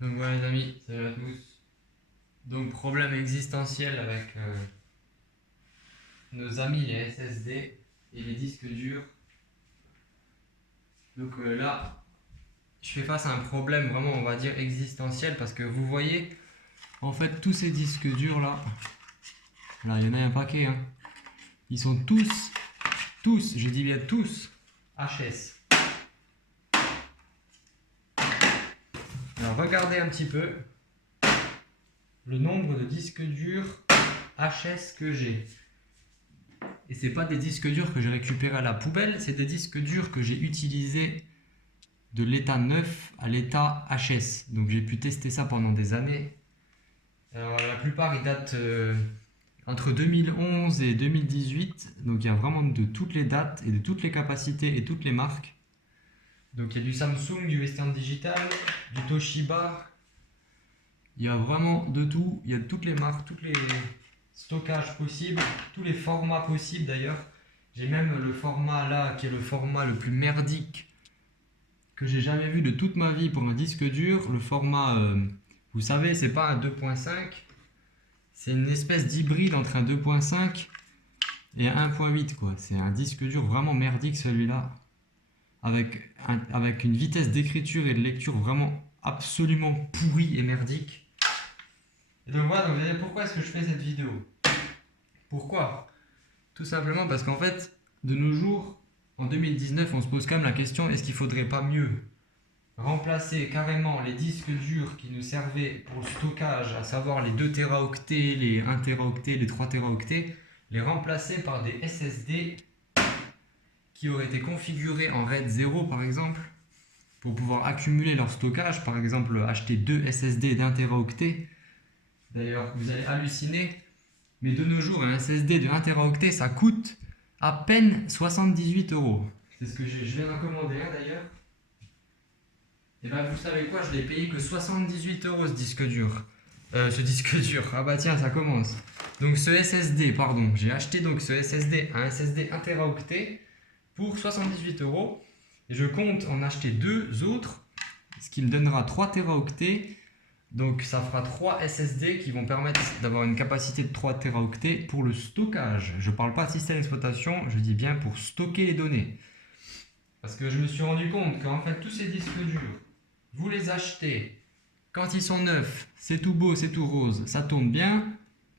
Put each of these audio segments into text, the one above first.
Donc voilà les amis, salut à tous. Donc problème existentiel avec nos amis les SSD et les disques durs. Donc là, je fais face à un problème vraiment on va dire existentiel parce que vous voyez, en fait tous ces disques durs là, il y en a un paquet, hein, ils sont tous, je dis bien tous, HS. Alors regardez un petit peu le nombre de disques durs HS que j'ai. Et c'est pas des disques durs que j'ai récupérés à la poubelle, c'est des disques durs que j'ai utilisés de l'état neuf à l'état HS. Donc j'ai pu tester ça pendant des années. Alors, la plupart ils datent entre 2011 et 2018. Donc il y a vraiment de toutes les dates et de toutes les capacités et toutes les marques. Donc il y a du Samsung, du Western Digital, du Toshiba. Il y a vraiment de tout. Il y a toutes les marques, tous les stockages possibles, tous les formats possibles d'ailleurs. J'ai même le format là qui est le format le plus merdique que j'ai jamais vu de toute ma vie pour un disque dur. Le format, vous savez, c'est pas un 2.5, c'est une espèce d'hybride entre un 2.5 et un 1.8 quoi. C'est un disque dur vraiment merdique celui-là, avec une vitesse d'écriture et de lecture vraiment absolument pourrie et merdique. Et donc voilà, donc vous savez pourquoi est-ce que je fais cette vidéo? Pourquoi? Tout simplement parce qu'en fait, de nos jours, en 2019, on se pose quand même la question, est-ce qu'il ne faudrait pas mieux remplacer carrément les disques durs qui nous servaient pour le stockage, à savoir les 2 Teraoctets, les 1 Teraoctet, les 3 Teraoctets, les remplacer par des SSD qui auraient été configurés en RAID 0 par exemple, pour pouvoir accumuler leur stockage, par exemple acheter 2 SSD d'1 Teraoctet. D'ailleurs, vous allez halluciner, mais de nos jours, un SSD de 1 Teraoctet, ça coûte à peine 78 €. C'est ce que je viens d'en commander un d'ailleurs. Et bien vous savez quoi, je l'ai payé que 78 € ce disque dur. Ah bah tiens, ça commence. Donc ce SSD, pardon, j'ai acheté donc ce SSD, un SSD 1 Teraoctet pour 78 €. Et je compte en acheter 2 autres, ce qui me donnera 3 Teraoctets. Donc ça fera 3 SSD qui vont permettre d'avoir une capacité de 3 Teraoctets pour le stockage. Je ne parle pas de système d'exploitation, je dis bien pour stocker les données. Parce que je me suis rendu compte qu'en fait tous ces disques durs, vous les achetez quand ils sont neufs, c'est tout beau, c'est tout rose, ça tourne bien.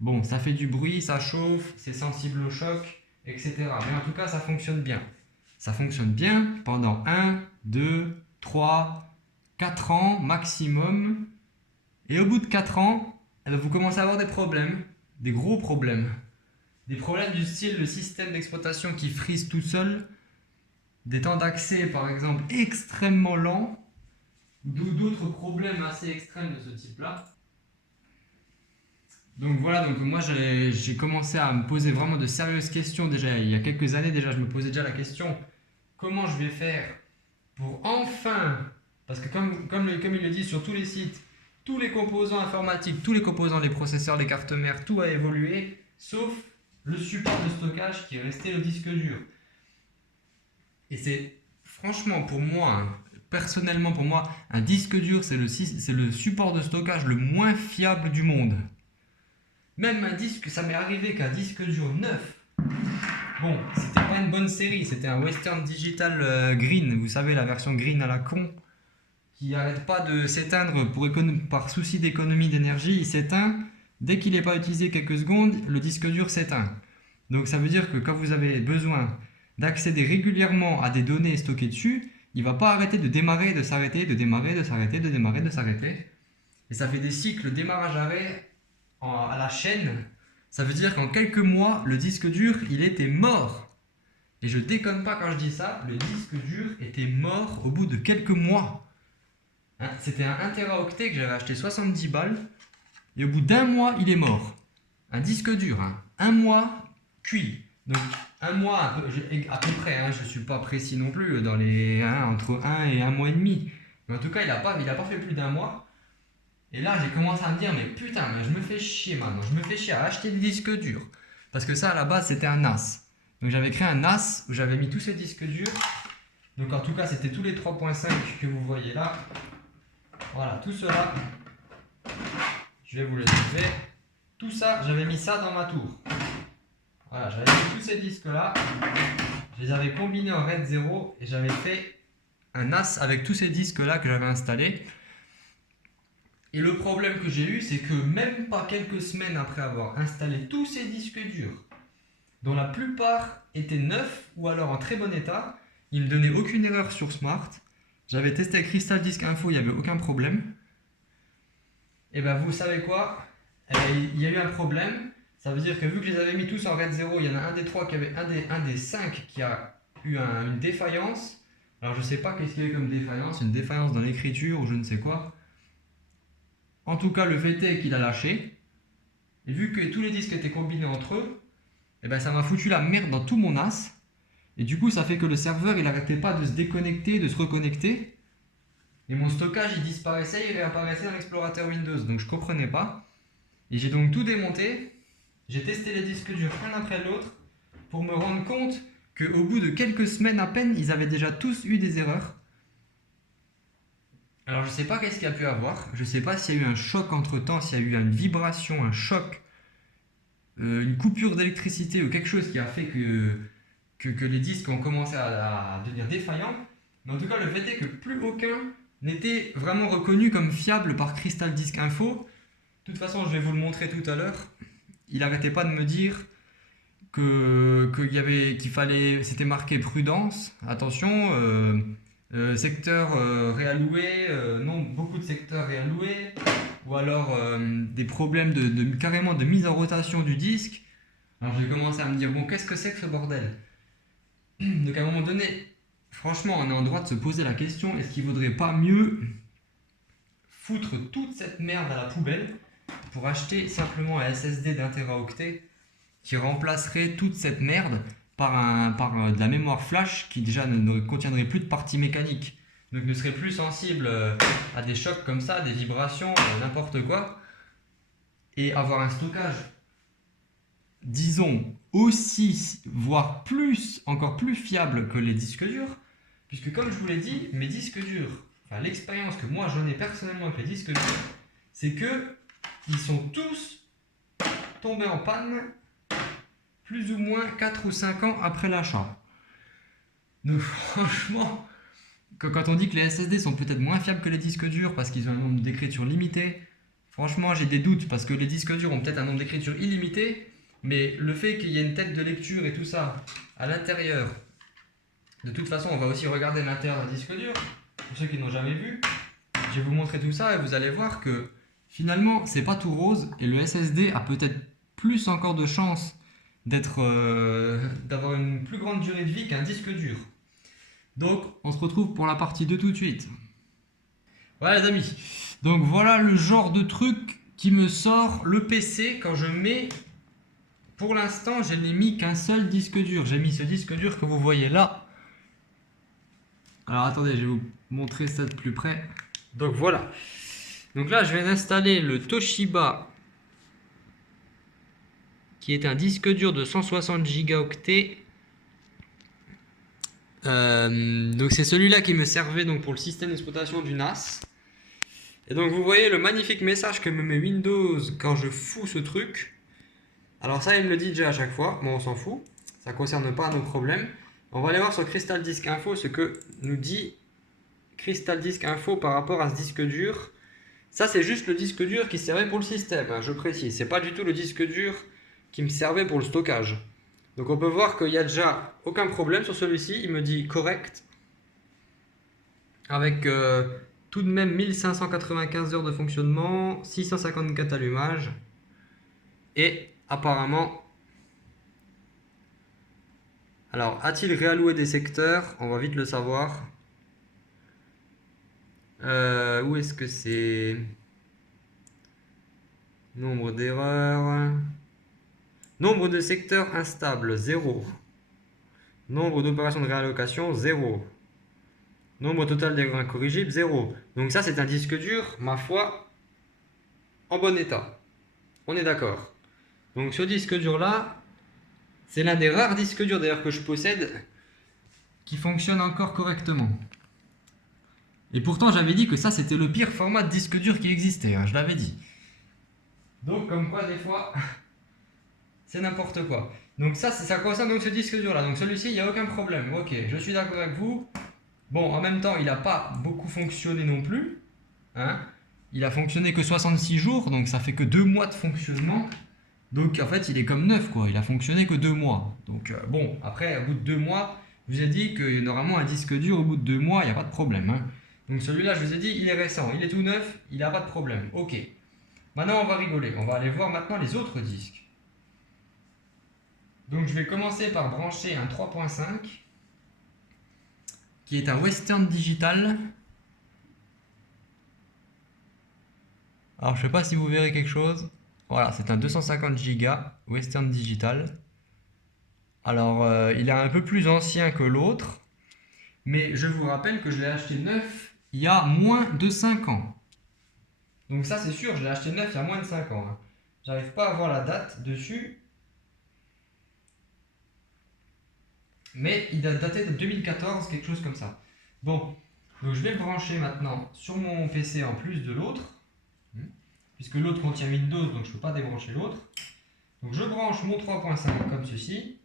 Bon, ça fait du bruit, ça chauffe, c'est sensible au choc, etc. Mais en tout cas, ça fonctionne bien. Ça fonctionne bien pendant 1, 2, 3, 4 ans maximum. Et au bout de 4 ans, vous commencez à avoir des problèmes, des gros problèmes. Des problèmes du style le système d'exploitation qui frise tout seul, des temps d'accès par exemple extrêmement lents, ou d'autres problèmes assez extrêmes de ce type-là. Donc voilà, donc moi j'ai commencé à me poser vraiment de sérieuses questions déjà. Il y a quelques années déjà, je me posais déjà la question, comment je vais faire pour enfin, parce que comme il le dit sur tous les sites, tous les composants informatiques, tous les composants, les processeurs, les cartes mères, tout a évolué, sauf le support de stockage qui est resté le disque dur. Et c'est franchement pour moi, hein, personnellement pour moi, un disque dur c'est le support de stockage le moins fiable du monde. Même un disque, ça m'est arrivé qu'un disque dur neuf, bon, c'était pas une bonne série, c'était un Western Digital Green, vous savez la version green à la con, qui n'arrête pas de s'éteindre par souci d'économie d'énergie, il s'éteint. Dès qu'il n'est pas utilisé quelques secondes, le disque dur s'éteint. Donc ça veut dire que quand vous avez besoin d'accéder régulièrement à des données stockées dessus, il ne va pas arrêter de démarrer, de s'arrêter, de démarrer, de s'arrêter, de démarrer, de s'arrêter. Et ça fait des cycles démarrage-arrêt à la chaîne. Ça veut dire qu'en quelques mois, le disque dur, il était mort. Et je déconne pas quand je dis ça, le disque dur était mort au bout de quelques mois. Hein, c'était un 1 Teraoctet que j'avais acheté 70 balles. Et au bout d'un mois, il est mort. Un disque dur, hein. Un mois cuit. Donc un mois à peu près, hein, je ne suis pas précis non plus, dans les entre 1 et 1 mois et demi. Mais en tout cas, il n'a pas fait plus d'un mois. Et là, j'ai commencé à me dire, mais putain, mais je me fais chier maintenant. Je me fais chier à acheter des disques durs. Parce que ça, à la base, c'était un NAS. Donc j'avais créé un NAS où j'avais mis tous ces disques durs. Donc en tout cas, c'était tous les 3.5 que vous voyez là. Voilà, tout cela, je vais vous le montrer. Tout ça, j'avais mis ça dans ma tour. Voilà, j'avais mis tous ces disques-là. Je les avais combinés en RAID 0 et j'avais fait un NAS avec tous ces disques-là que j'avais installés. Et le problème que j'ai eu, c'est que même pas quelques semaines après avoir installé tous ces disques durs, dont la plupart étaient neufs ou alors en très bon état, il ne me donnait aucune erreur sur Smart. J'avais testé avec Crystal Disk Info, il n'y avait aucun problème. Et ben vous savez quoi? Il y a eu un problème. Ça veut dire que vu que je les avais mis tous en RAID 0, il y en a un des 3 qui avait un des 5 qui a eu une défaillance. Alors je sais pas qu'est-ce qu'il y a eu comme défaillance, une défaillance dans l'écriture ou je ne sais quoi. En tout cas, le fait est qu'il a lâché. Et vu que tous les disques étaient combinés entre eux, et ben ça m'a foutu la merde dans tout mon NAS. Et du coup, ça fait que le serveur, il n'arrêtait pas de se déconnecter, de se reconnecter. Et mon stockage, il disparaissait, il réapparaissait dans l'explorateur Windows. Donc je ne comprenais pas. Et j'ai donc tout démonté. J'ai testé les disques durs un après l'autre pour me rendre compte qu'au bout de quelques semaines à peine, ils avaient déjà tous eu des erreurs. Alors je ne sais pas qu'est-ce qu'il y a pu avoir. Je ne sais pas s'il y a eu un choc entre temps, s'il y a eu une vibration, un choc, une coupure d'électricité ou quelque chose qui a fait que les disques ont commencé à devenir défaillants. Mais en tout cas, le fait est que plus aucun n'était vraiment reconnu comme fiable par Crystal Disk Info. De toute façon, je vais vous le montrer tout à l'heure. Il n'arrêtait pas de me dire qu'il fallait, c'était marqué prudence, attention, secteur réalloué, non, beaucoup de secteurs réalloués, ou alors des problèmes carrément de mise en rotation du disque. Alors j'ai commencé à me dire, bon, qu'est-ce que c'est que ce bordel? Donc à un moment donné, franchement, on est en droit de se poser la question, est-ce qu'il ne vaudrait pas mieux foutre toute cette merde à la poubelle pour acheter simplement un SSD d'1 Teraoctet qui remplacerait toute cette merde par de la mémoire flash qui déjà ne contiendrait plus de parties mécaniques, donc ne serait plus sensible à des chocs comme ça, des vibrations, n'importe quoi, et avoir un stockage, disons, aussi, voire plus, encore plus fiable que les disques durs, puisque comme je vous l'ai dit, mes disques durs, enfin l'expérience que moi j'en ai personnellement avec les disques durs, c'est que ils sont tous tombés en panne plus ou moins 4 ou 5 ans après l'achat. Donc franchement, quand on dit que les SSD sont peut-être moins fiables que les disques durs parce qu'ils ont un nombre d'écritures limité, franchement j'ai des doutes parce que les disques durs ont peut-être un nombre d'écritures illimité, mais le fait qu'il y ait une tête de lecture et tout ça à l'intérieur, de toute façon on va aussi regarder l'intérieur d'un disque dur, pour ceux qui n'ont jamais vu, je vais vous montrer tout ça et vous allez voir que finalement c'est pas tout rose et le SSD a peut-être plus encore de chances d'avoir une plus grande durée de vie qu'un disque dur. Donc on se retrouve pour la partie 2 tout de suite. Voilà les amis, donc voilà le genre de truc qui me sort le PC quand je mets, pour l'instant je n'ai mis qu'un seul disque dur, j'ai mis ce disque dur que vous voyez là. Alors attendez, je vais vous montrer ça de plus près. Donc voilà, donc là je viens d'installer le Toshiba qui est un disque dur de 160 gigaoctets. Donc c'est celui-là qui me servait donc pour le système d'exploitation du NAS. Et donc vous voyez le magnifique message que me met Windows quand je fous ce truc. Alors ça il me le dit déjà à chaque fois, bon on s'en fout, ça ne concerne pas nos problèmes. On va aller voir sur Crystal Disk Info ce que nous dit Crystal Disk Info par rapport à ce disque dur. Ça c'est juste le disque dur qui servait pour le système, hein, je précise, c'est pas du tout le disque dur qui me servait pour le stockage. Donc on peut voir qu'il n'y a déjà aucun problème sur celui-ci, il me dit correct, avec tout de même 1595 heures de fonctionnement, 654 allumages, et apparemment, alors a-t-il réalloué des secteurs? On va vite le savoir. Où est-ce que c'est? Nombre d'erreurs. Nombre de secteurs instables, 0. Nombre d'opérations de réallocation, 0. Nombre total d'erreurs incorrigibles, 0. Donc ça, c'est un disque dur, ma foi, en bon état. On est d'accord. Donc ce disque dur-là, c'est l'un des rares disques durs d'ailleurs que je possède qui fonctionne encore correctement. Et pourtant, j'avais dit que ça, c'était le pire format de disque dur qui existait, hein, je l'avais dit. Donc, comme quoi, des fois, c'est n'importe quoi. Donc ça concerne donc ce disque dur là. Donc celui-ci, il n'y a aucun problème. Ok, je suis d'accord avec vous. Bon, en même temps, il n'a pas beaucoup fonctionné non plus. Hein. Il a fonctionné que 66 jours, donc ça fait que 2 mois de fonctionnement. Donc en fait, il est comme neuf, quoi. Il a fonctionné que 2 mois. Donc bon, après, au bout de 2 mois, je vous ai dit que normalement un disque dur, au bout de 2 mois, il n'y a pas de problème. Hein. Donc celui-là, je vous ai dit, il est récent, il est tout neuf, il n'a pas de problème. Ok. Maintenant, on va rigoler. On va aller voir maintenant les autres disques. Donc je vais commencer par brancher un 3.5 qui est un Western Digital. Alors je ne sais pas si vous verrez quelque chose. Voilà, c'est un 250 Go Western Digital. Alors il est un peu plus ancien que l'autre, mais je vous rappelle que je l'ai acheté neuf il y a moins de 5 ans. Donc ça c'est sûr, je l'ai acheté neuf il y a moins de 5 ans. Hein. J'arrive pas à voir la date dessus. Mais il a daté de 2014, quelque chose comme ça. Bon, donc je vais le brancher maintenant sur mon PC en plus de l'autre, puisque l'autre contient Windows, donc je ne peux pas débrancher l'autre. Donc je branche mon 3.5 comme ceci,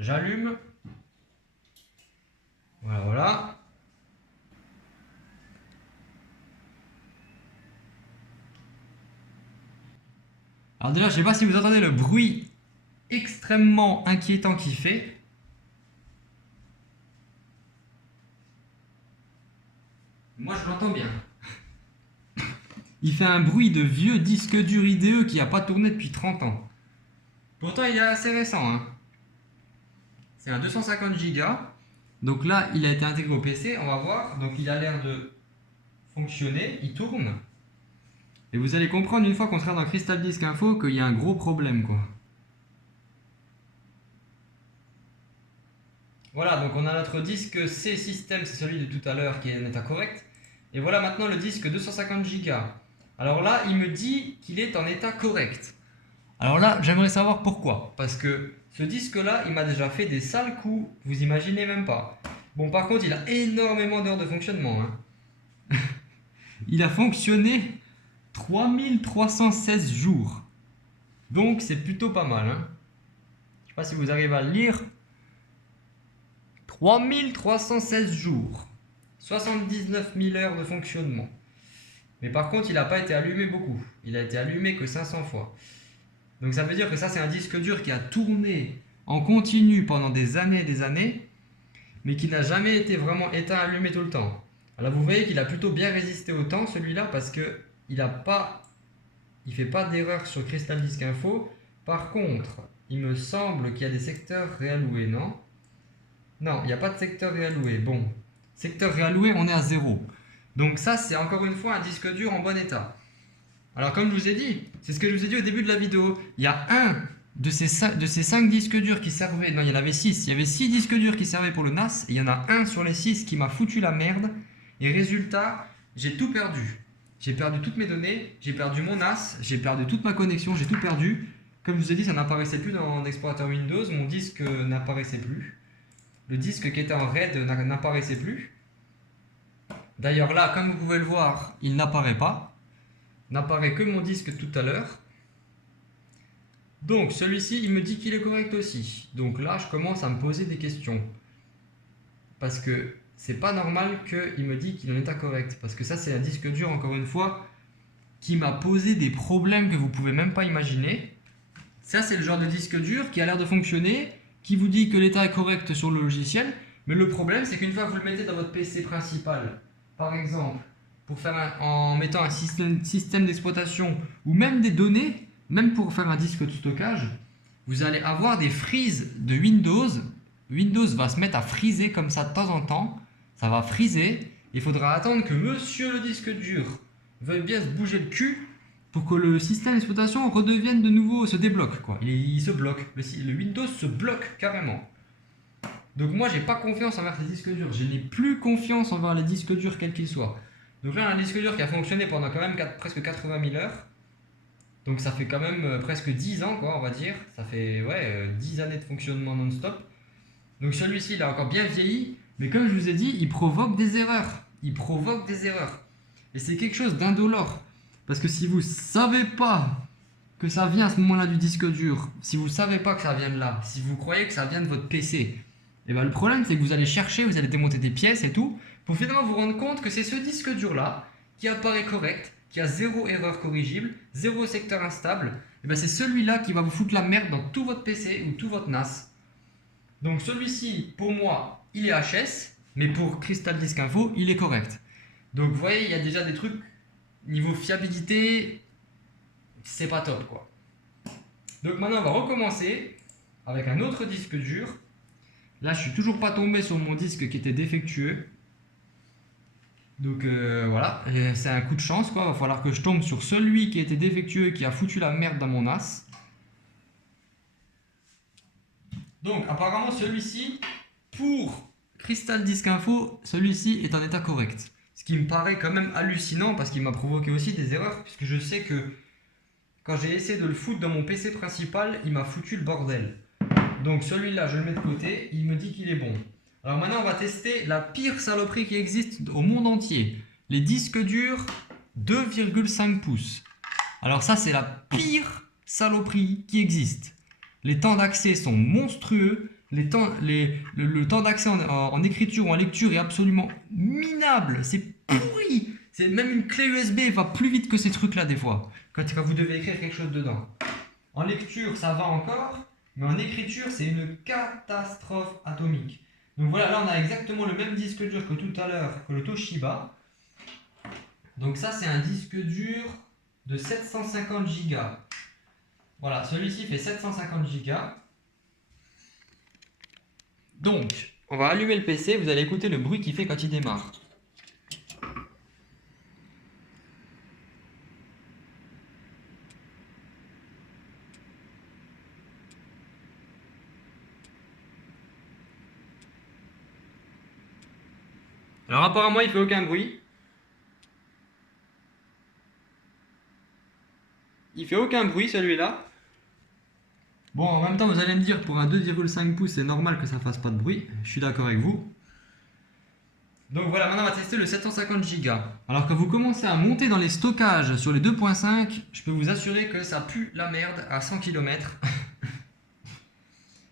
j'allume, voilà. Alors déjà, je ne sais pas si vous entendez le bruit extrêmement inquiétant qu'il fait. Moi, je l'entends bien. Il fait un bruit de vieux disque dur IDE qui n'a pas tourné depuis 30 ans. Pourtant, il est assez récent. Hein. C'est un 250 Go. Donc là, il a été intégré au PC, on va voir. Donc il a l'air de fonctionner, il tourne. Et vous allez comprendre une fois qu'on sera dans Crystal Disk Info qu'il y a un gros problème, quoi. Voilà, donc on a notre disque C System, c'est celui de tout à l'heure qui est en état correct. Et voilà maintenant le disque 250 Go. Alors là, il me dit qu'il est en état correct. Alors là, j'aimerais savoir pourquoi. Parce que ce disque-là, il m'a déjà fait des sales coups, vous imaginez même pas. Bon, par contre, il a énormément d'heures de fonctionnement. Hein. Il a fonctionné 3316 jours. Donc, c'est plutôt pas mal. Hein. Je sais pas si vous arrivez à le lire. 3316 jours. 79 000 heures de fonctionnement. Mais par contre, il n'a pas été allumé beaucoup. Il a été allumé que 500 fois. Donc ça veut dire que ça, c'est un disque dur qui a tourné en continu pendant des années, mais qui n'a jamais été vraiment éteint, allumé tout le temps. Alors vous voyez qu'il a plutôt bien résisté au temps, celui-là, parce que il fait pas d'erreur sur Crystal Disk Info. Par contre, il me semble qu'il y a des secteurs réalloués, non? Non, il n'y a pas de secteur réalloué. Bon, secteur réalloué, on est à 0. Donc ça, c'est encore une fois un disque dur en bon état. Alors comme je vous ai dit, c'est ce que je vous ai dit au début de la vidéo, il y a un de ces 5 disques durs qui servaient, non il y en avait 6, il y avait 6 disques durs qui servaient pour le NAS, et il y en a un sur les 6 qui m'a foutu la merde, et résultat, j'ai tout perdu. J'ai perdu toutes mes données, j'ai perdu mon NAS, j'ai perdu toute ma connexion, j'ai tout perdu. Comme je vous ai dit, ça n'apparaissait plus dans l'explorateur Windows, mon disque n'apparaissait plus. Le disque qui était en RAID n'apparaissait plus. D'ailleurs là, comme vous pouvez le voir, il n'apparaît pas. N'apparaît que mon disque tout à l'heure. Donc celui-ci, il me dit qu'il est correct aussi. Donc là, je commence à me poser des questions. Parce que c'est pas normal qu'il me dise qu'il en est à correct. Parce que ça, c'est un disque dur, encore une fois, qui m'a posé des problèmes que vous pouvez même pas imaginer. Ça, c'est le genre de disque dur qui a l'air de fonctionner, qui vous dit que l'état est correct sur le logiciel. Mais le problème, c'est qu'une fois que vous le mettez dans votre PC principal, par exemple, pour faire en mettant un système d'exploitation ou même des données, même pour faire un disque de stockage, vous allez avoir des freezes de Windows. Windows va se mettre à freezer comme ça de temps en temps. Ça va freezer. Il faudra attendre que monsieur le disque dur veuille bien se bouger le cul pour que le système d'exploitation redevienne de nouveau, se débloque, quoi. Il se bloque. Le Windows se bloque carrément. Donc moi, j'ai pas confiance envers ces disques durs. Je n'ai plus confiance envers les disques durs quels qu'ils soient. Donc là, on a un disque dur qui a fonctionné pendant quand même presque 80 000 heures. Donc ça fait quand même presque 10 ans, quoi, on va dire. Ça fait 10 années de fonctionnement non-stop. Donc celui-ci, il a encore bien vieilli. Mais comme je vous ai dit, il provoque des erreurs. il provoque des erreurs. Et c'est quelque chose d'indolore. Parce que si vous ne savez pas que ça vient à ce moment-là du disque dur, si vous ne savez pas que ça vient de là, si vous croyez que ça vient de votre PC, et ben le problème c'est que vous allez chercher, vous allez démonter des pièces et tout, pour finalement vous rendre compte que c'est ce disque dur-là qui apparaît correct, qui a zéro erreur corrigible, zéro secteur instable, et ben c'est celui-là qui va vous foutre la merde dans tout votre PC ou tout votre NAS. Donc celui-ci, pour moi, il est HS, mais pour Crystal Disk Info, il est correct. Donc vous voyez, il y a déjà des trucs, niveau fiabilité, c'est pas top quoi. Donc maintenant on va recommencer avec un autre disque dur. Là je suis toujours pas tombé sur mon disque qui était défectueux. Donc voilà, c'est un coup de chance quoi, va falloir que je tombe sur celui qui était défectueux et qui a foutu la merde dans mon NAS. Donc apparemment celui-ci, pour Crystal Disk Info, celui-ci est en état correct. Ce qui me paraît quand même hallucinant parce qu'il m'a provoqué aussi des erreurs, puisque je sais que quand j'ai essayé de le foutre dans mon PC principal, il m'a foutu le bordel. Donc celui-là, je le mets de côté, il me dit qu'il est bon. Alors maintenant, on va tester la pire saloperie qui existe au monde entier. Les disques durs 2,5 pouces. Alors ça, c'est la pire saloperie qui existe. Les temps d'accès sont monstrueux. Le temps d'accès en écriture ou en lecture est absolument minable. C'est pourri. C'est même une clé USB va plus vite que ces trucs-là des fois. Quand vous devez écrire quelque chose dedans. En lecture, ça va encore. Mais en écriture, c'est une catastrophe atomique. Donc voilà, là on a exactement le même disque dur que tout à l'heure, que le Toshiba. Donc ça, c'est un disque dur de 750 Go. Voilà, celui-ci fait 750 Go. Donc, on va allumer le PC, vous allez écouter le bruit qu'il fait quand il démarre. Alors apparemment, il fait aucun bruit. Il fait aucun bruit celui-là. Bon, en même temps, vous allez me dire, pour un 2,5 pouces, c'est normal que ça fasse pas de bruit. Je suis d'accord avec vous. Donc voilà, maintenant on va tester le 750 Go. Alors quand vous commencez à monter dans les stockages sur les 2.5, je peux vous assurer que ça pue la merde à 100 km.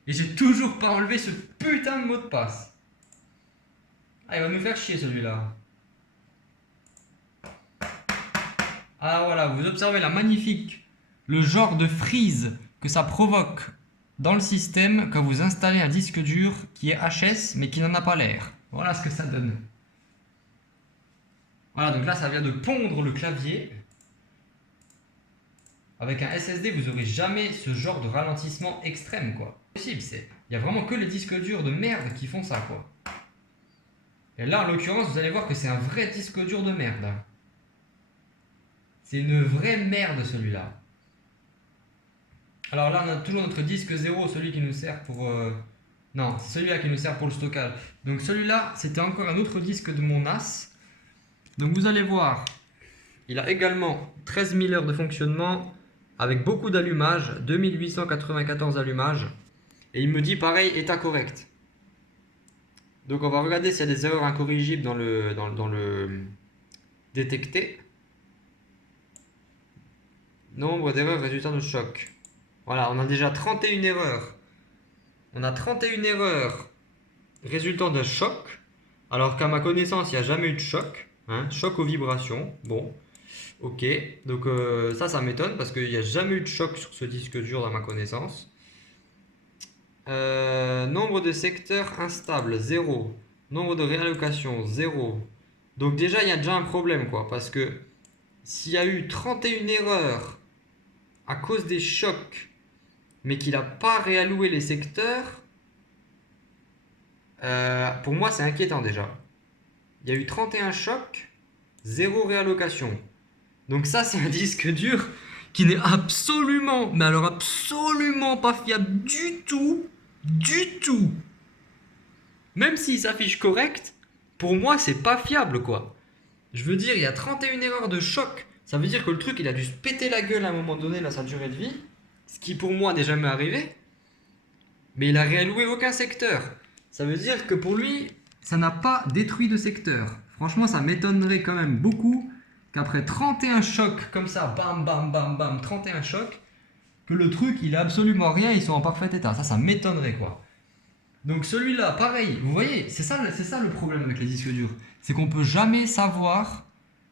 Et j'ai toujours pas enlevé ce putain de mot de passe. Ah, il va nous faire chier celui-là. Ah voilà, vous observez la magnifique, le genre de freeze que ça provoque dans le système quand vous installez un disque dur qui est HS mais qui n'en a pas l'air. Voilà ce que ça donne. Voilà, donc là ça vient de pondre le clavier. Avec un SSD, vous n'aurez jamais ce genre de ralentissement extrême quoi. Il n'y a vraiment que les disques durs de merde qui font ça quoi. Et là en l'occurrence, vous allez voir que c'est un vrai disque dur de merde. C'est une vraie merde celui-là. Alors là, on a toujours notre disque 0, celui qui nous sert pour... Non, c'est celui-là qui nous sert pour le stockage. Donc celui-là, c'était encore un autre disque de mon NAS. Donc vous allez voir, il a également 13 000 heures de fonctionnement avec beaucoup d'allumages, 2894 allumages. Et il me dit pareil, état correct. Donc on va regarder s'il y a des erreurs incorrigibles dans le détecté. Nombre d'erreurs résultant de choc. Voilà, on a déjà 31 erreurs. On a 31 erreurs résultant d'un choc, alors qu'à ma connaissance, il n'y a jamais eu de choc. Hein, choc aux vibrations. Bon, ok. Donc ça m'étonne parce qu'il n'y a jamais eu de choc sur ce disque dur dans ma connaissance. Nombre de secteurs instables, 0. Nombre de réallocations, 0. Donc déjà, il y a déjà un problème, quoi. Parce que s'il y a eu 31 erreurs à cause des chocs, mais qu'il n'a pas réalloué les secteurs, pour moi c'est inquiétant déjà. Il y a eu 31 chocs, 0 réallocation. Donc ça c'est un disque dur qui n'est absolument, mais alors absolument pas fiable du tout. Du tout. Même s'il s'affiche correct, pour moi c'est pas fiable quoi. Je veux dire, il y a 31 erreurs de choc. Ça veut dire que le truc il a dû se péter la gueule à un moment donné, là sa durée de vie. Ce qui pour moi n'est jamais arrivé. Mais il a réalloué aucun secteur. Ça veut dire que pour lui, ça n'a pas détruit de secteur. Franchement, ça m'étonnerait quand même beaucoup qu'après 31 chocs comme ça, bam, bam, bam, bam, 31 chocs, que le truc, il a absolument rien, ils sont en parfait état. Ça m'étonnerait, quoi. Donc celui-là, pareil, vous voyez, c'est ça le problème avec les disques durs. C'est qu'on peut jamais savoir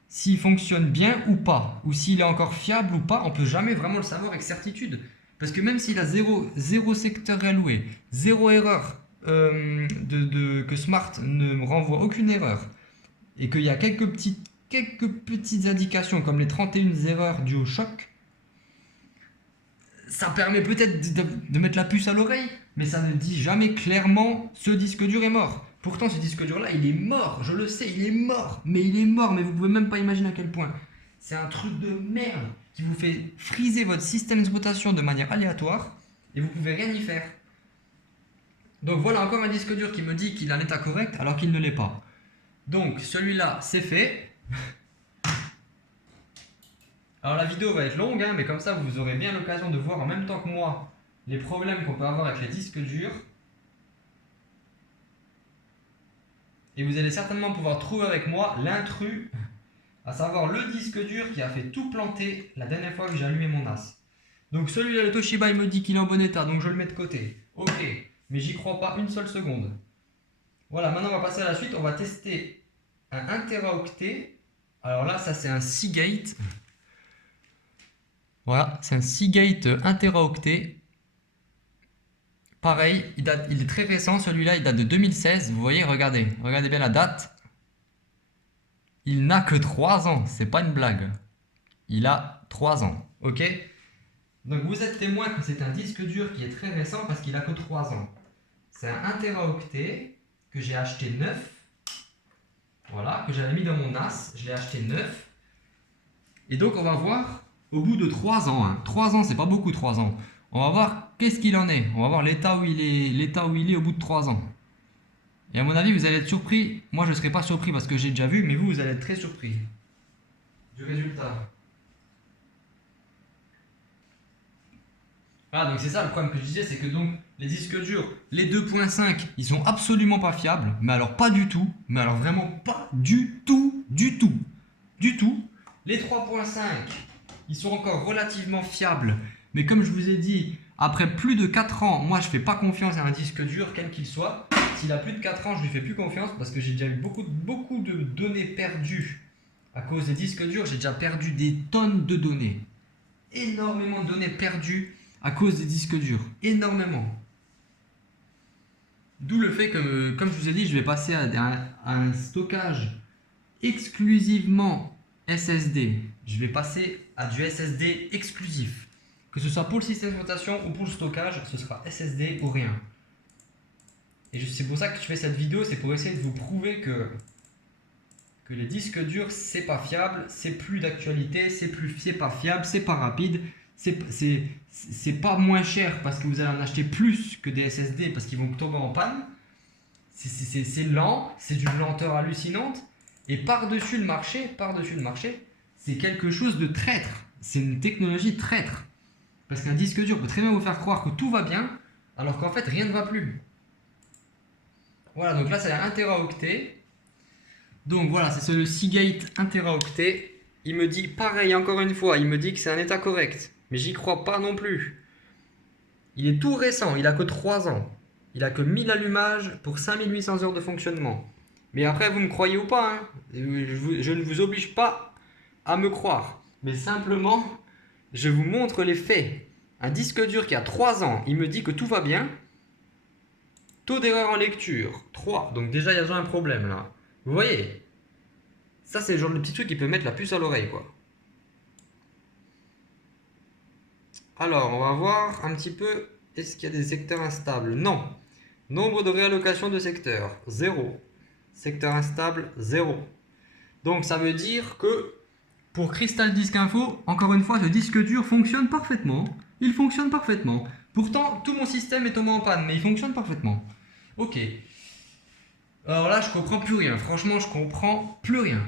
s'il fonctionne bien ou pas, ou s'il est encore fiable ou pas, on peut jamais vraiment le savoir avec certitude. Parce que même s'il a zéro secteur alloué, zéro erreur, que Smart ne me renvoie aucune erreur, et qu'il y a quelques petites indications comme les 31 erreurs dues au choc, ça permet peut-être de mettre la puce à l'oreille, mais ça ne dit jamais clairement ce disque dur est mort. Pourtant, ce disque dur-là, il est mort, je le sais, il est mort, mais vous pouvez même pas imaginer à quel point. C'est un truc de merde qui vous fait friser votre système d'exploitation de manière aléatoire et vous pouvez rien y faire. Donc voilà encore un disque dur qui me dit qu'il est en état correct alors qu'il ne l'est pas. Donc celui-là, c'est fait. Alors la vidéo va être longue, hein, mais comme ça vous aurez bien l'occasion de voir en même temps que moi les problèmes qu'on peut avoir avec les disques durs. Et vous allez certainement pouvoir trouver avec moi l'intrus, à savoir le disque dur qui a fait tout planter la dernière fois que j'ai allumé mon NAS. Donc celui-là, le Toshiba, il me dit qu'il est en bon état, donc je le mets de côté. Ok, mais j'y crois pas une seule seconde. Voilà, maintenant on va passer à la suite, on va tester un 1 Teraoctet. Alors là, ça c'est un Seagate. Voilà, c'est un Seagate 1 Teraoctet. Pareil, il est très récent, celui-là il date de 2016, vous voyez, regardez bien la date. Il n'a que 3 ans, c'est pas une blague. Il a 3 ans, ok? Donc vous êtes témoin que c'est un disque dur qui est très récent parce qu'il a que 3 ans. C'est un 1 Teraoctet que j'ai acheté neuf. Voilà, que j'avais mis dans mon NAS, je l'ai acheté neuf. Et donc on va voir au bout de 3 ans, 3 ans c'est pas beaucoup 3 ans. On va voir qu'est-ce qu'il en est. On va voir l'état où il est au bout de 3 ans. Et à mon avis, vous allez être surpris. Moi, je ne serai pas surpris parce que j'ai déjà vu, mais vous allez être très surpris du résultat. Voilà, donc c'est ça le problème que je disais, c'est que donc les disques durs, les 2.5, ils sont absolument pas fiables, mais alors pas du tout, mais alors vraiment pas du tout. Les 3.5, ils sont encore relativement fiables. Mais comme je vous ai dit, après plus de 4 ans, moi je ne fais pas confiance à un disque dur, quel qu'il soit. S'il a plus de 4 ans, je ne lui fais plus confiance parce que j'ai déjà eu beaucoup de données perdues à cause des disques durs. J'ai déjà perdu des tonnes de données. Énormément de données perdues à cause des disques durs. Énormément. D'où le fait que, comme je vous ai dit, je vais passer à un stockage exclusivement SSD. Je vais passer à du SSD exclusif. Que ce soit pour le système d'exploitation ou pour le stockage, ce sera SSD ou rien. Et c'est pour ça que je fais cette vidéo, c'est pour essayer de vous prouver que les disques durs, c'est pas fiable, c'est plus d'actualité, c'est pas fiable, c'est pas rapide, c'est pas moins cher parce que vous allez en acheter plus que des SSD parce qu'ils vont tomber en panne. C'est lent, c'est d'une lenteur hallucinante. Et par-dessus le marché, c'est quelque chose de traître. C'est une technologie traître. Parce qu'un disque dur peut très bien vous faire croire que tout va bien, alors qu'en fait rien ne va plus. Voilà, donc là c'est un 1 Teraoctet. Donc voilà, c'est le Seagate 1 Teraoctet. Il me dit, pareil encore une fois, il me dit que c'est un état correct. Mais j'y crois pas non plus. Il est tout récent, il a que 3 ans. Il a que 1000 allumages pour 5800 heures de fonctionnement. Mais après, vous me croyez ou pas, hein, je ne vous oblige pas à me croire. Mais simplement, je vous montre les faits. Un disque dur qui a 3 ans, il me dit que tout va bien. Taux d'erreur en lecture, 3. Donc déjà, il y a déjà un problème là. Vous voyez? Ça, c'est le genre de petit truc qui peut mettre la puce à l'oreille, quoi. Alors, on va voir un petit peu, est-ce qu'il y a des secteurs instables? Non. Nombre de réallocation de secteurs, 0. Secteur instable, 0. Donc, ça veut dire que pour Crystal Disk Info, encore une fois, ce disque dur fonctionne parfaitement. Il fonctionne parfaitement. Pourtant, tout mon système est tombé en panne, mais il fonctionne parfaitement. Ok. Alors là, je comprends plus rien. Franchement, je comprends plus rien.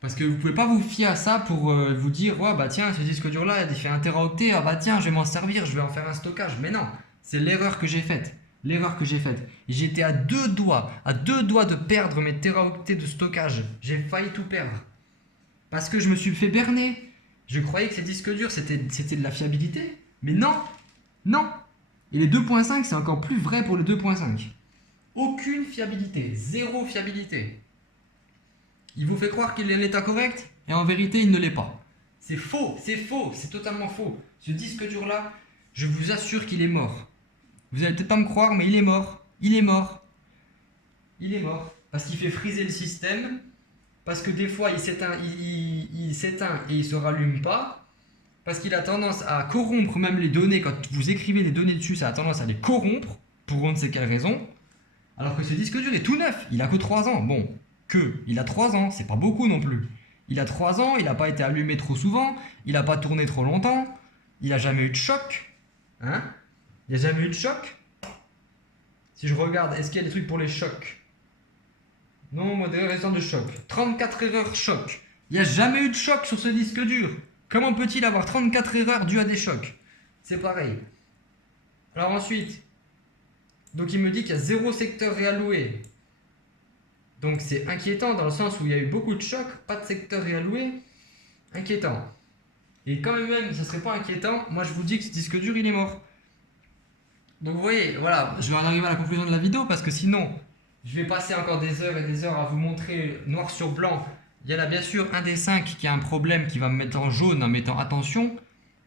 Parce que vous pouvez pas vous fier à ça pour vous dire, ouais, bah tiens, ce disque dur là, il fait 1 Teraoctet, ah bah tiens, je vais m'en servir, je vais en faire un stockage. Mais non, c'est l'erreur que j'ai faite. l'erreur que j'ai faite. J'étais à deux doigts de perdre mes téraoctets de stockage. J'ai failli tout perdre. Parce que je me suis fait berner. Je croyais que ces disques durs, c'était de la fiabilité. Mais non, non. Et les 2.5, c'est encore plus vrai pour le 2.5. Aucune fiabilité, zéro fiabilité. Il vous fait croire qu'il est en état correct, et en vérité, il ne l'est pas. C'est faux, c'est totalement faux. Ce disque dur-là, je vous assure qu'il est mort. Vous allez peut-être pas me croire, mais il est mort. Il est mort. Il est mort. Parce qu'il fait friser le système. Parce que des fois, il s'éteint et il ne se rallume pas. Parce qu'il a tendance à corrompre même les données. Quand vous écrivez des données dessus, ça a tendance à les corrompre. Pour on ne sait quelle raison. Alors que ce disque dur est tout neuf. Il a que 3 ans. Bon, il a 3 ans. C'est pas beaucoup non plus. Il a 3 ans. Il n'a pas été allumé trop souvent. Il n'a pas tourné trop longtemps. Il n'a jamais eu de choc. Hein? Il n'y a jamais eu de choc. Si je regarde, est-ce qu'il y a des trucs pour les chocs? Non, modéré résistant de choc. 34 erreurs choc. Il n'y a jamais eu de choc sur ce disque dur. Comment peut-il avoir 34 erreurs dues à des chocs? C'est pareil. Alors ensuite, donc il me dit qu'il y a 0 secteur réalloué. Donc c'est inquiétant dans le sens où il y a eu beaucoup de chocs, pas de secteur réalloué. Inquiétant. Et quand même, ça serait pas inquiétant, moi je vous dis que ce disque dur il est mort. Donc vous voyez, voilà, je vais en arriver à la conclusion de la vidéo parce que sinon, je vais passer encore des heures et des heures à vous montrer noir sur blanc. Il y en a bien sûr un des 5 qui a un problème qui va me mettre en jaune en mettant attention.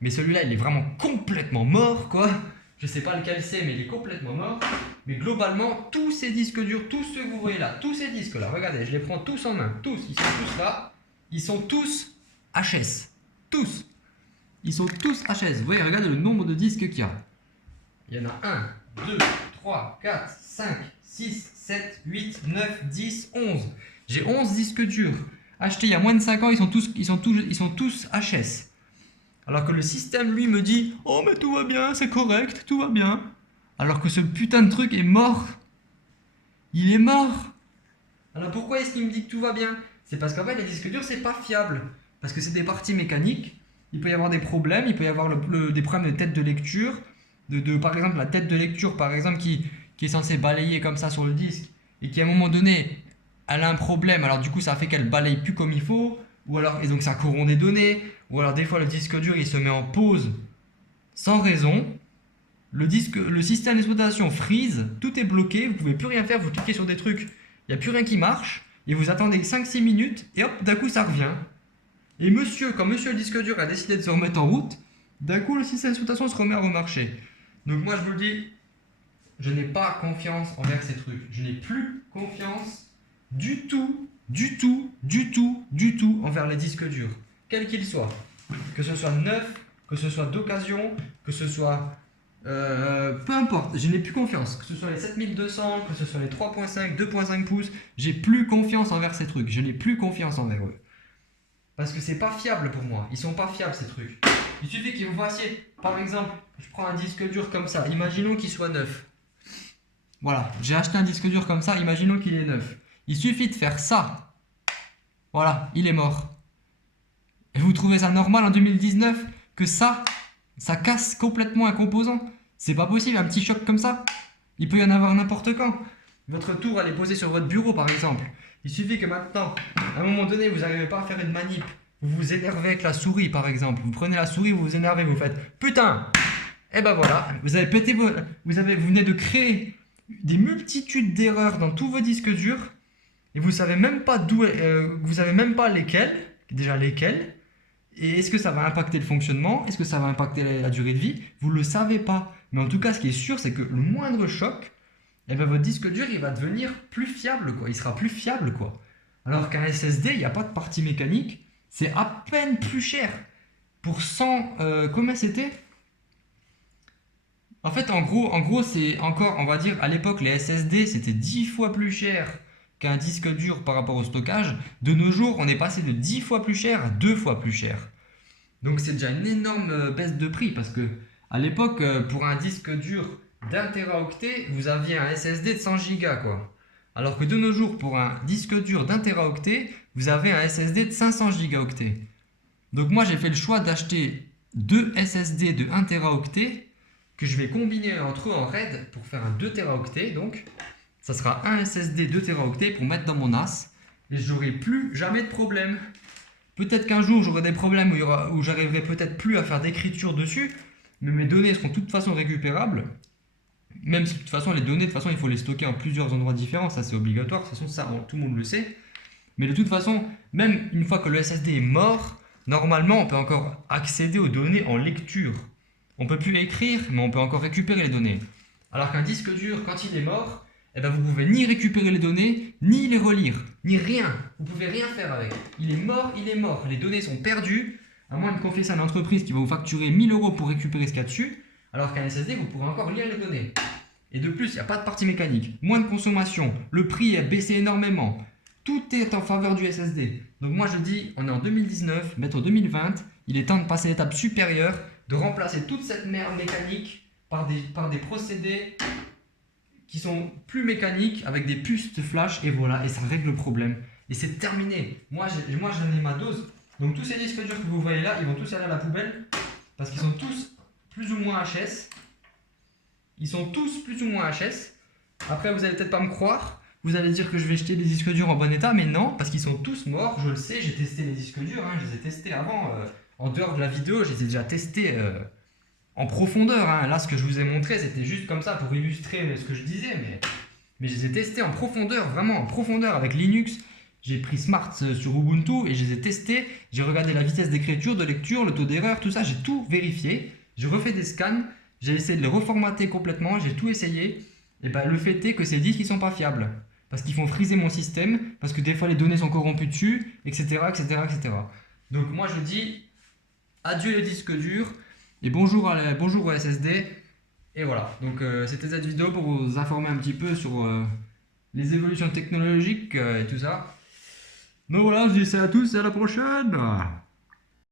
Mais celui-là, il est vraiment complètement mort, quoi. Je sais pas lequel c'est, mais il est complètement mort. Mais globalement, tous ces disques durs, tous ceux que vous voyez là, tous ces disques-là, regardez, je les prends tous en main. Tous, ils sont tous là. Ils sont tous HS. Tous. Ils sont tous HS. Vous voyez, regardez le nombre de disques qu'il y a. Il y en a 1, 2, 3, 4, 5, 6, 7, 8, 9, 10, 11. J'ai 11 disques durs. Achetés il y a moins de 5 ans, ils sont tous HS. Alors que le système, lui, me dit « Oh, mais tout va bien, c'est correct, tout va bien. » Alors que ce putain de truc est mort. Il est mort. Alors pourquoi est-ce qu'il me dit que tout va bien? C'est parce qu'en fait, les disques durs, c'est pas fiable. Parce que c'est des parties mécaniques. Il peut y avoir des problèmes. Il peut y avoir des problèmes de tête de lecture. Par exemple, la tête de lecture, par exemple, qui est censée balayer comme ça sur le disque. Et qui, à un moment donné, elle a un problème. Alors du coup, ça fait qu'elle balaye plus comme il faut. Et donc, ça corrompt des données. Ou alors, des fois, le disque dur, il se met en pause sans raison. Le système d'exploitation freeze, tout est bloqué, vous ne pouvez plus rien faire, vous cliquez sur des trucs, il n'y a plus rien qui marche, et vous attendez 5-6 minutes, et hop, d'un coup ça revient. Et quand monsieur le disque dur a décidé de se remettre en route, d'un coup le système d'exploitation se remet à remarcher. Donc moi je vous le dis, je n'ai pas confiance envers ces trucs. Je n'ai plus confiance du tout envers les disques durs, quels qu'ils soient. Que ce soit neuf, que ce soit d'occasion, que ce soit... peu importe, je n'ai plus confiance. Que ce soit les 7200, que ce soit les 3.5, 2.5 pouces, j'ai plus confiance envers ces trucs. Je n'ai plus confiance envers eux. Parce que c'est pas fiable pour moi. Ils sont pas fiables ces trucs. Il suffit que vous fassiez, par exemple, je prends un disque dur comme ça. Imaginons qu'il soit neuf. Voilà, j'ai acheté un disque dur comme ça. Imaginons qu'il est neuf. Il suffit de faire ça. Voilà, il est mort. Et vous trouvez ça normal en 2019 que ça casse complètement un composant? C'est pas possible, un petit choc comme ça. Il peut y en avoir n'importe quand. Votre tour, elle est posée sur votre bureau, par exemple. Il suffit que maintenant, à un moment donné, vous n'arrivez pas à faire une manip. Vous vous énervez avec la souris, par exemple. Vous prenez la souris, vous vous énervez, vous faites « Putain !» Et ben voilà, vous avez pété vous venez de créer des multitudes d'erreurs dans tous vos disques durs. Et vous savez même pas vous savez même pas lesquels. Déjà lesquels. Et est-ce que ça va impacter le fonctionnement? Est-ce que ça va impacter la durée de vie? Vous ne le savez pas. Mais en tout cas, ce qui est sûr, c'est que le moindre choc, eh ben, votre disque dur, il va devenir plus fiable, quoi. Il sera plus fiable, quoi. Alors qu'un SSD, il n'y a pas de partie mécanique. C'est à peine plus cher. Pour 100... combien c'était? En fait, en gros, c'est encore, on va dire, à l'époque, les SSD, c'était 10 fois plus cher qu'un disque dur par rapport au stockage. De nos jours, on est passé de 10 fois plus cher à 2 fois plus cher. Donc c'est déjà une énorme baisse de prix parce que à l'époque, pour un disque dur d'1 Teraoctet, vous aviez un SSD de 100 Go, quoi. Alors que de nos jours, pour un disque dur d'1 Teraoctet, vous avez un SSD de 500 Go. Donc moi, j'ai fait le choix d'acheter 2 SSD de 1 Teraoctet que je vais combiner entre eux en RAID pour faire un 2 Teraoctets. Donc, ça sera un SSD 2 Teraoctets pour mettre dans mon NAS. Et j'aurai plus jamais de problème. Peut-être qu'un jour, j'aurai des problèmes où j'arriverai peut-être plus à faire d'écriture dessus. Mais mes données seront de toute façon récupérables. Même si de toute façon, les données, de toute façon, il faut les stocker en plusieurs endroits différents. Ça, c'est obligatoire. De toute façon, ça, tout le monde le sait. Mais de toute façon, même une fois que le SSD est mort, normalement, on peut encore accéder aux données en lecture. On ne peut plus écrire, mais on peut encore récupérer les données. Alors qu'un disque dur, quand il est mort, eh ben vous ne pouvez ni récupérer les données, ni les relire, ni rien. Vous ne pouvez rien faire avec. Il est mort, il est mort. Les données sont perdues, à moins de confier ça à une entreprise qui va vous facturer 1000 € pour récupérer ce qu'il y a dessus, alors qu'un SSD, vous pourrez encore lire les données. Et de plus, il n'y a pas de partie mécanique, moins de consommation, le prix a baissé énormément. Tout est en faveur du SSD. Donc moi je dis, on est en 2019, bientôt 2020, il est temps de passer à l'étape supérieure, de remplacer toute cette merde mécanique par des procédés qui sont plus mécaniques avec des puces de flash et voilà, et ça règle le problème. Et c'est terminé. Moi j'en ai ma dose. Donc tous ces disques durs que vous voyez là, ils vont tous aller à la poubelle parce qu'ils sont tous plus ou moins HS. Ils sont tous plus ou moins HS. Après vous allez peut-être pas me croire. Vous allez dire que je vais jeter des disques durs en bon état, mais non, parce qu'ils sont tous morts, je le sais, j'ai testé les disques durs, hein, je les ai testés avant, en dehors de la vidéo, je les ai déjà testés en profondeur. Hein. Là, ce que je vous ai montré, c'était juste comme ça pour illustrer ce que je disais, mais je les ai testés en profondeur, vraiment en profondeur avec Linux. J'ai pris Smart sur Ubuntu et je les ai testés, j'ai regardé la vitesse d'écriture, de lecture, le taux d'erreur, tout ça, j'ai tout vérifié. J'ai refait des scans, j'ai essayé de les reformater complètement, j'ai tout essayé. Et ben, le fait est que ces disques, ils sont pas fiables. Parce qu'ils font friser mon système, parce que des fois les données sont corrompues dessus, etc. etc., etc. Donc moi je dis adieu les disques durs et bonjour au SSD. Et voilà, donc c'était cette vidéo pour vous informer un petit peu sur les évolutions technologiques et tout ça. Donc voilà, je dis ça à tous et à la prochaine.